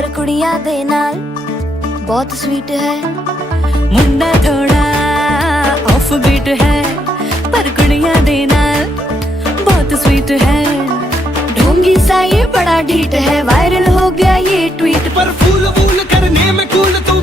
पर कुड़ियां दे नाल बहुत स्वीट है। मुंडा थोड़ा ऑफ बीट है पर कुड़ियां दे नाल बहुत स्वीट है। ढोंगी सा ये बड़ा ढीठ है, वायरल हो गया ये ट्वीट। पर फूल वूल करने में कूल तू